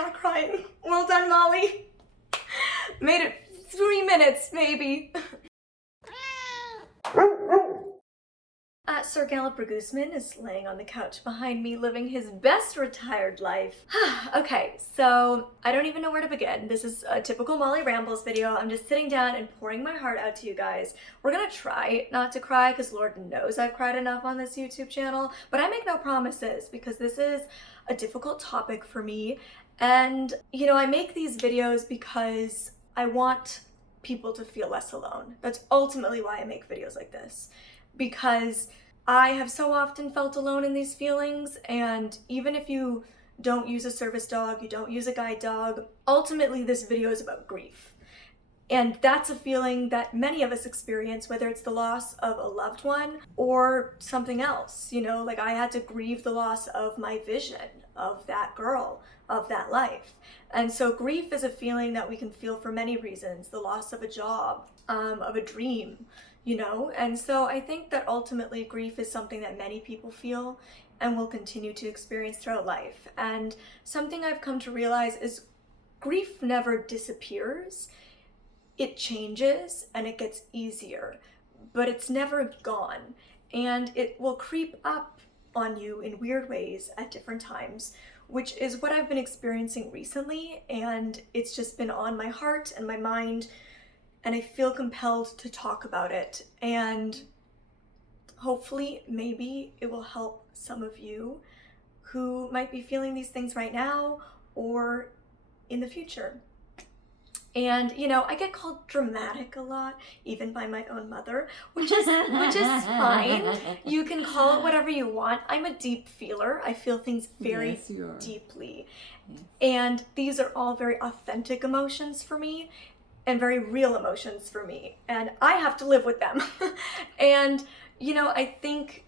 not crying. Well done, Molly. Made it 3 minutes, maybe. Sir Gallop Guzman is laying on the couch behind me, living his best retired life. Okay, so I don't even know where to begin. This is a typical Molly Rambles video. I'm just sitting down and pouring my heart out to you guys. We're gonna try not to cry, because Lord knows I've cried enough on this YouTube channel, but I make no promises because this is a difficult topic for me. And, you know, I make these videos because I want people to feel less alone. That's ultimately why I make videos like this, because I have so often felt alone in these feelings, and even if you don't use a service dog, you don't use a guide dog, ultimately this video is about grief. And that's a feeling that many of us experience, whether it's the loss of a loved one or something else. You know, like I had to grieve the loss of my vision, of that girl, of that life. And so grief is a feeling that we can feel for many reasons. The loss of a job, of a dream, you know? And so I think that ultimately grief is something that many people feel and will continue to experience throughout life. And something I've come to realize is grief never disappears. It changes and it gets easier, but it's never gone. And it will creep up on you in weird ways at different times, which is what I've been experiencing recently. And it's just been on my heart and my mind, and I feel compelled to talk about it. And hopefully, maybe it will help some of you who might be feeling these things right now or in the future. And, you know, I get called dramatic a lot, even by my own mother, which is fine. You can call it whatever you want. I'm a deep feeler. I feel things very deeply. Yes. And these are all very authentic emotions for me and very real emotions for me. And I have to live with them. And, you know, I think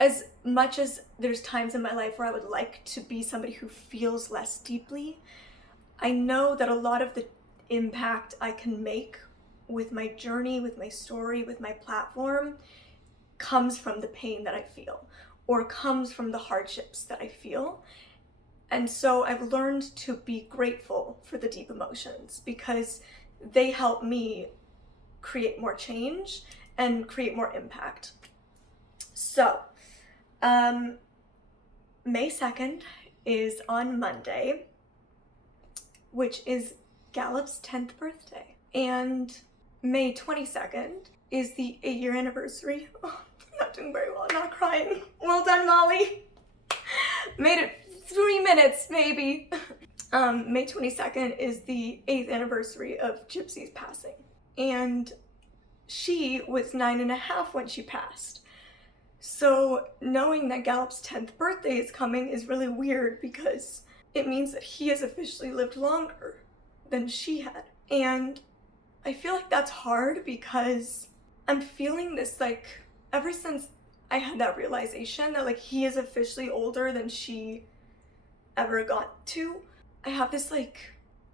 as much as there's times in my life where I would like to be somebody who feels less deeply, I know that a lot of the impact I can make with my journey, with my story, with my platform comes from the pain that I feel or comes from the hardships that I feel. And so I've learned to be grateful for the deep emotions because they help me create more change and create more impact. So, May 2nd is on Monday, which is Gallop's 10th birthday. And May 22nd is the 8-year anniversary. Oh, I'm not doing very well, I'm not crying. Well done, Molly. Made it 3 minutes, maybe. May 22nd is the 8th anniversary of Gypsy's passing. And she was 9.5 when she passed. So knowing that Gallop's 10th birthday is coming is really weird because it means that he has officially lived longer than she had. And I feel like that's hard because I'm feeling this, like, ever since I had that realization that, like, he is officially older than she ever got to, I have this, like,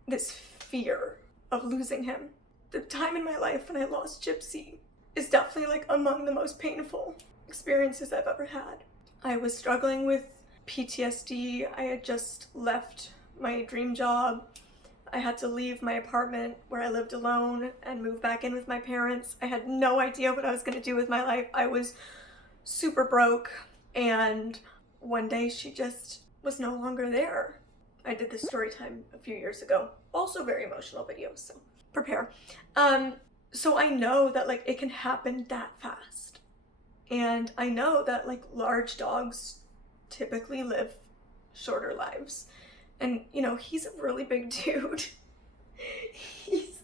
this fear of losing him. The time in my life when I lost Gypsy is definitely, like, among the most painful experiences I've ever had. I was struggling with PTSD. I had just left my dream job. I had to leave my apartment where I lived alone and move back in with my parents. I had no idea what I was going to do with my life. I was super broke, and one day she just was no longer there. I did this story time a few years ago. Also very emotional video, so prepare. So I know that, like, it can happen that fast. And I know that, like, large dogs typically live shorter lives. And, you know, he's a really big dude. He's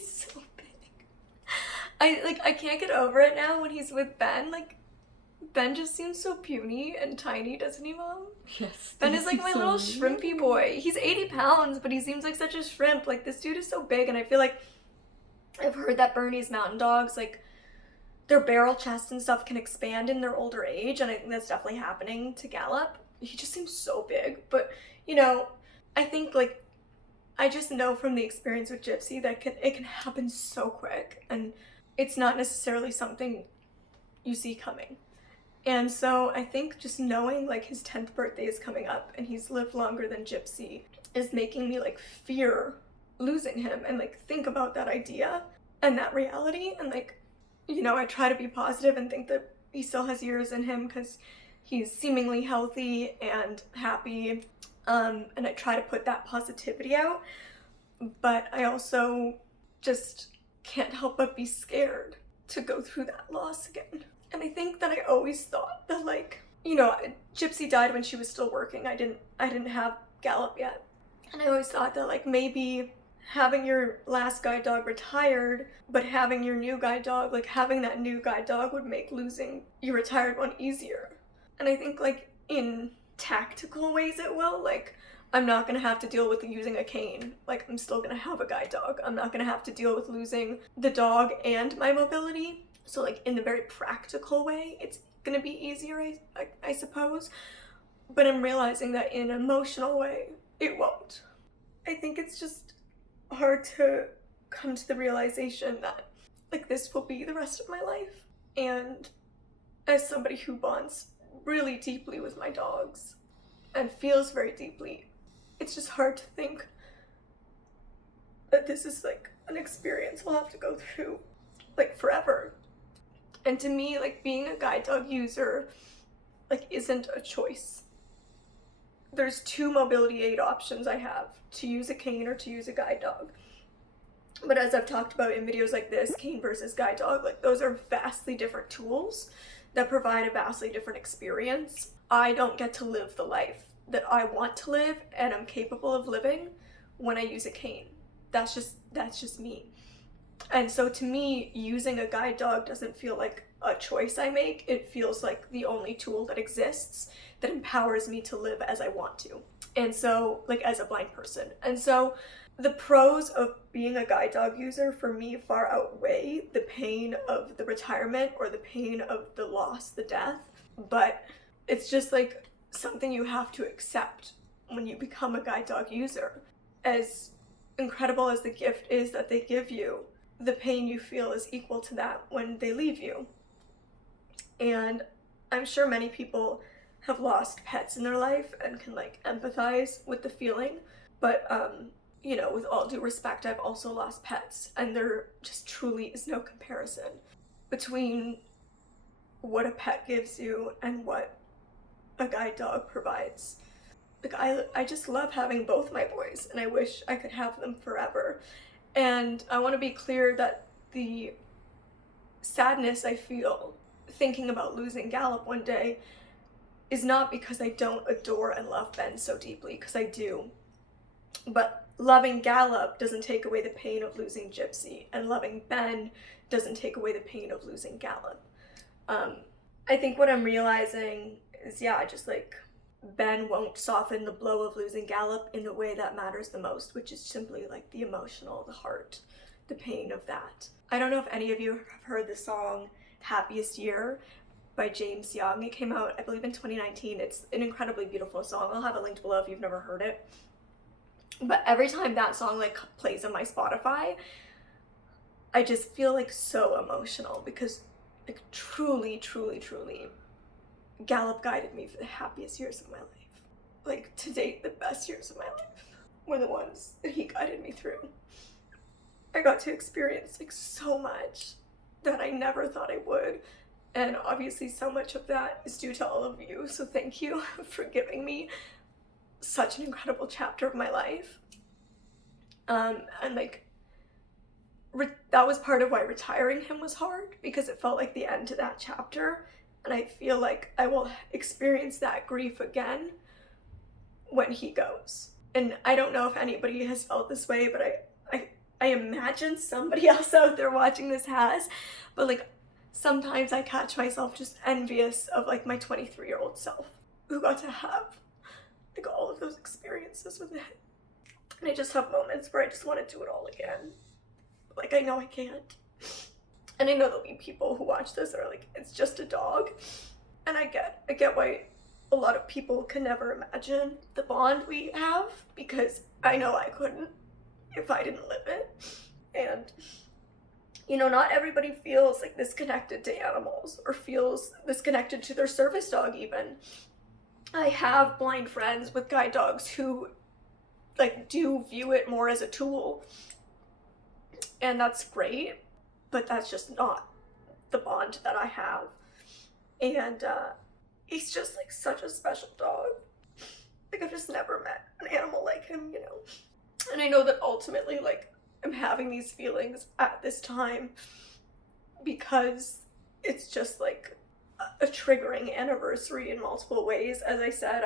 so big. I can't get over it now when he's with Ben. Like, Ben just seems so puny and tiny, doesn't he, Mom? Yes. Ben is like my little shrimpy boy. He's 80 pounds, but he seems like such a shrimp. Like, this dude is so big, and I feel like I've heard that Bernese mountain dogs, like, their barrel chest and stuff can expand in their older age, and I think that's definitely happening to Gallop. He just seems so big, but, you know, I think, like, I just know from the experience with Gypsy that it can happen so quick, and it's not necessarily something you see coming. And so I think just knowing like his 10th birthday is coming up and he's lived longer than Gypsy is making me like fear losing him and like think about that idea and that reality. And like, you know, I try to be positive and think that he still has years in him because he's seemingly healthy and happy. And I try to put that positivity out, but I also just can't help but be scared to go through that loss again. And I think that I always thought that, like, you know, Gypsy died when she was still working. I didn't have Gallop yet. And I always thought that, like, maybe having your last guide dog retired, but having your new guide dog, like, having that new guide dog would make losing your retired one easier. And I think, like, in tactical ways it will. Like, I'm not gonna have to deal with using a cane. Like, I'm still gonna have a guide dog. I'm not gonna have to deal with losing the dog and my mobility. So like in the very practical way, it's gonna be easier, I suppose. But I'm realizing that in an emotional way, it won't. I think it's just hard to come to the realization that like this will be the rest of my life. And as somebody who bonds really deeply with my dogs and feels very deeply, it's just hard to think that this is like an experience we'll have to go through like forever. And to me, like, being a guide dog user, like, isn't a choice. There's 2 mobility aid options I have, to use a cane or to use a guide dog. But as I've talked about in videos like this, cane versus guide dog, like, those are vastly different tools that provide a vastly different experience. I don't get to live the life that I want to live and I'm capable of living when I use a cane. That's just me. And so to me, using a guide dog doesn't feel like a choice I make. It feels like the only tool that exists that empowers me to live as I want to. And so, like, as a blind person. And so the pros of being a guide dog user for me far outweigh the pain of the retirement or the pain of the loss, the death. But it's just like something you have to accept when you become a guide dog user. As incredible as the gift is that they give you, the pain you feel is equal to that when they leave you. And I'm sure many people have lost pets in their life and can like empathize with the feeling, but you know, with all due respect, I've also lost pets, and there just truly is no comparison between what a pet gives you and what a guide dog provides. Like, I just love having both my boys, and I wish I could have them forever. And I want to be clear that the sadness I feel thinking about losing Gallop one day is not because I don't adore and love Ben so deeply, because I do. But loving Gallop doesn't take away the pain of losing Gypsy, and loving Ben doesn't take away the pain of losing Gallop. I think what I'm realizing is, yeah, just like Ben won't soften the blow of losing Gallop in the way that matters the most, which is simply like the emotional, the heart, the pain of that. I don't know if any of you have heard the song Happiest Year by James Young. It came out, I believe, in 2019. It's an incredibly beautiful song. I'll have a link below if you've never heard it. But every time that song like plays on my Spotify, I just feel like so emotional because like truly, truly, truly, Gallop guided me for the happiest years of my life. Like, to date, the best years of my life were the ones that he guided me through. I got to experience like so much that I never thought I would. And obviously so much of that is due to all of you. So thank you for giving me such an incredible chapter of my life. And like, that was part of why retiring him was hard, because it felt like the end to that chapter. And I feel like I will experience that grief again when he goes. And I don't know if anybody has felt this way, but I imagine somebody else out there watching this has. But like, sometimes I catch myself just envious of like my 23-year-old self who got to have like all of those experiences with him. And I just have moments where I just want to do it all again. Like, I know I can't. And I know there'll be people who watch this that are like, it's just a dog. And I get why a lot of people can never imagine the bond we have, because I know I couldn't if I didn't live it. And You know, not everybody feels like this connected to animals or feels this connected to their service dog even. I have blind friends with guide dogs who like do view it more as a tool, and that's great, but that's just not the bond that I have. And he's just like such a special dog. Like, I've just never met an animal like him, you know. And I know that ultimately, like, I'm having these feelings at this time because it's just like a triggering anniversary in multiple ways. As I said,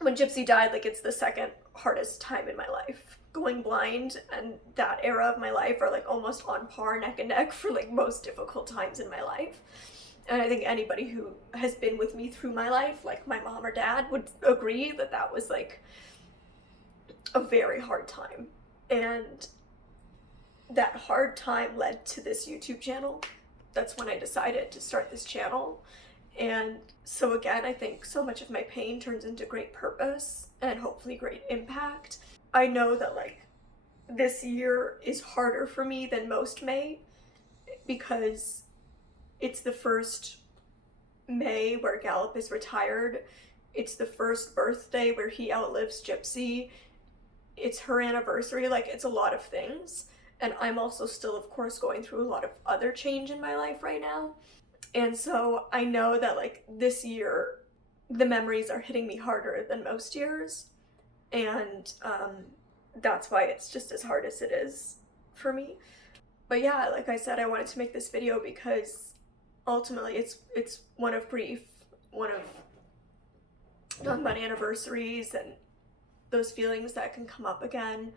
when Gypsy died, like, it's the second hardest time in my life. Going blind and that era of my life are like almost on par, neck and neck, for like most difficult times in my life. And I think anybody who has been with me through my life, like my mom or dad, would agree that that was like a very hard time. And that hard time led to this YouTube channel. That's when I decided to start this channel. And so again, I think so much of my pain turns into great purpose and hopefully great impact. I know that like this year is harder for me than most May because it's the first May where Gallop is retired. It's the first birthday where he outlives Gypsy. It's her anniversary. Like, it's a lot of things. And I'm also still, of course, going through a lot of other change in my life right now. And so I know that like this year, the memories are hitting me harder than most years. And that's why it's just as hard as it is for me. But yeah, like I said, I wanted to make this video because ultimately it's one of grief, one of talking about anniversaries and those feelings that can come up again,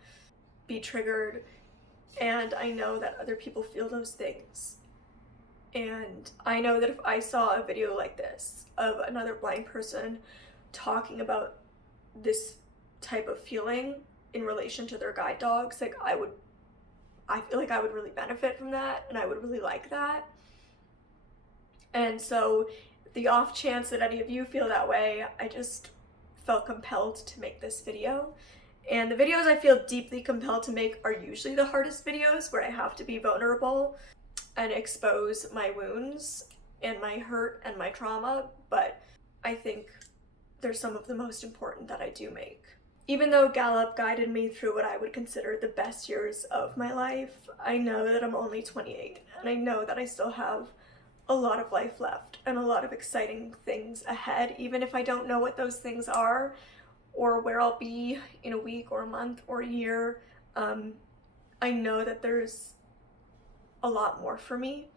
be triggered. And I know that other people feel those things. And I know that if I saw a video like this of another blind person talking about this type of feeling in relation to their guide dogs, like I feel like I would really benefit from that, and I would really like that. And so the off chance that any of you feel that way, I just felt compelled to make this video. And the videos I feel deeply compelled to make are usually the hardest videos, where I have to be vulnerable and expose my wounds and my hurt and my trauma, but I think they're some of the most important that I do make. Even though Gallop guided me through what I would consider the best years of my life, I know that I'm only 28, and I know that I still have a lot of life left and a lot of exciting things ahead, even if I don't know what those things are or where I'll be in a week or a month or a year. I know that there's a lot more for me,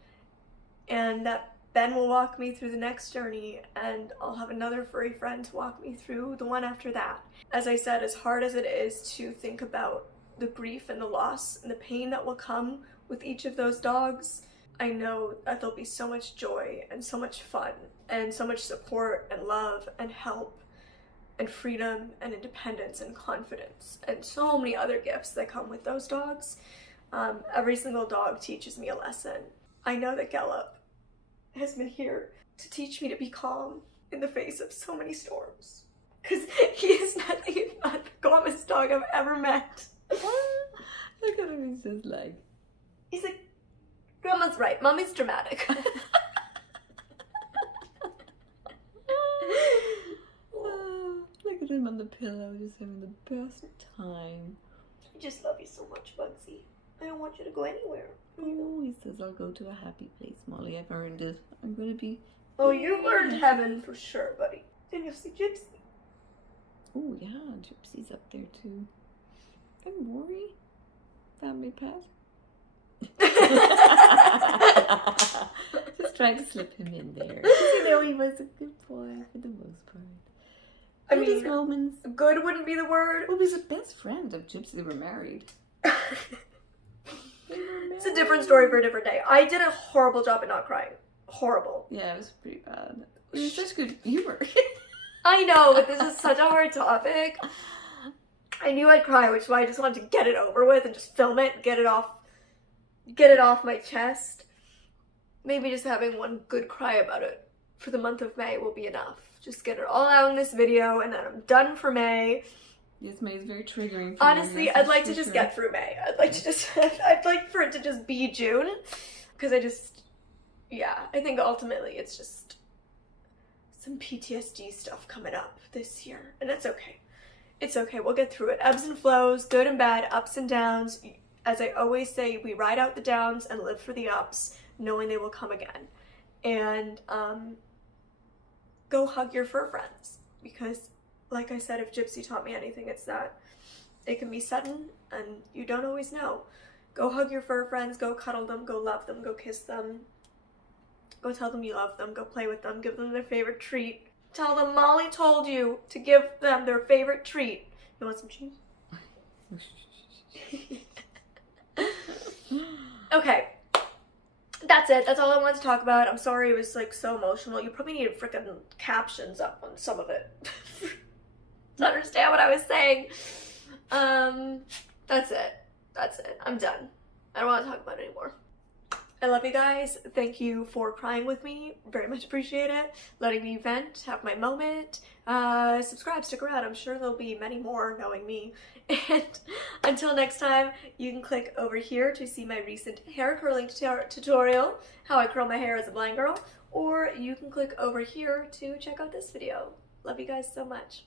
and that Ben will walk me through the next journey, and I'll have another furry friend to walk me through the one after that. As I said, as hard as it is to think about the grief and the loss and the pain that will come with each of those dogs, I know that there'll be so much joy and so much fun and so much support and love and help and freedom and independence and confidence and so many other gifts that come with those dogs. Every single dog teaches me a lesson. I know that Gallop has been here to teach me to be calm in the face of so many storms, because he is nothing but the calmest dog I've ever met. Look at him, he's just like... He's like, Grandma's right, Mommy's dramatic. Look at him on the pillow, just having the best time. I just love you so much, Bugsy. I don't want you to go anywhere. Oh, he says I'll go to a happy place, Molly. I've earned it. I'm going to be... Oh, you've earned heaven for sure, buddy. Then you'll see Gypsy. Oh, yeah, Gypsy's up there, too. And Rory? Family pet? Just trying to slip him in there. You know, he was a good boy for the most part. I mean, his moments. Good wouldn't be the word. Well, he was a best friend of Gypsy. They were married. It's a different story for a different day. I did a horrible job at not crying. Horrible. Yeah, it was pretty bad. It was such good humor. I know, but this is such a hard topic. I knew I'd cry, which is why I just wanted to get it over with and just film it, get it off my chest. Maybe just having one good cry about it for the month of May will be enough. Just get it all out in this video, and then I'm done for May. Yes, May is very triggering for Honestly, you. I'd like to just get through May. I'd like to just, I'd like for it to just be June. Because yeah, I think ultimately it's just some PTSD stuff coming up this year. And that's okay. It's okay, we'll get through it. Ebbs and flows, good and bad, ups and downs. As I always say, we ride out the downs and live for the ups, knowing they will come again. And go hug your fur friends. Because, like I said, if Gypsy taught me anything, it's that it can be sudden and you don't always know. Go hug your fur friends, go cuddle them, go love them, go kiss them. Go tell them you love them, go play with them, give them their favorite treat. Tell them Molly told you to give them their favorite treat. You want some cheese? Okay. That's it. That's all I wanted to talk about. I'm sorry it was like so emotional. You probably needed freaking captions up on some of it to understand what I was saying. That's it. That's it. I'm done. I don't want to talk about it anymore. I love you guys. Thank you for crying with me. Very much appreciate it. Letting me vent, have my moment. Subscribe, stick around. I'm sure there'll be many more knowing me. And until next time, you can click over here to see my recent hair curling tutorial, how I curl my hair as a blind girl, or you can click over here to check out this video. Love you guys so much.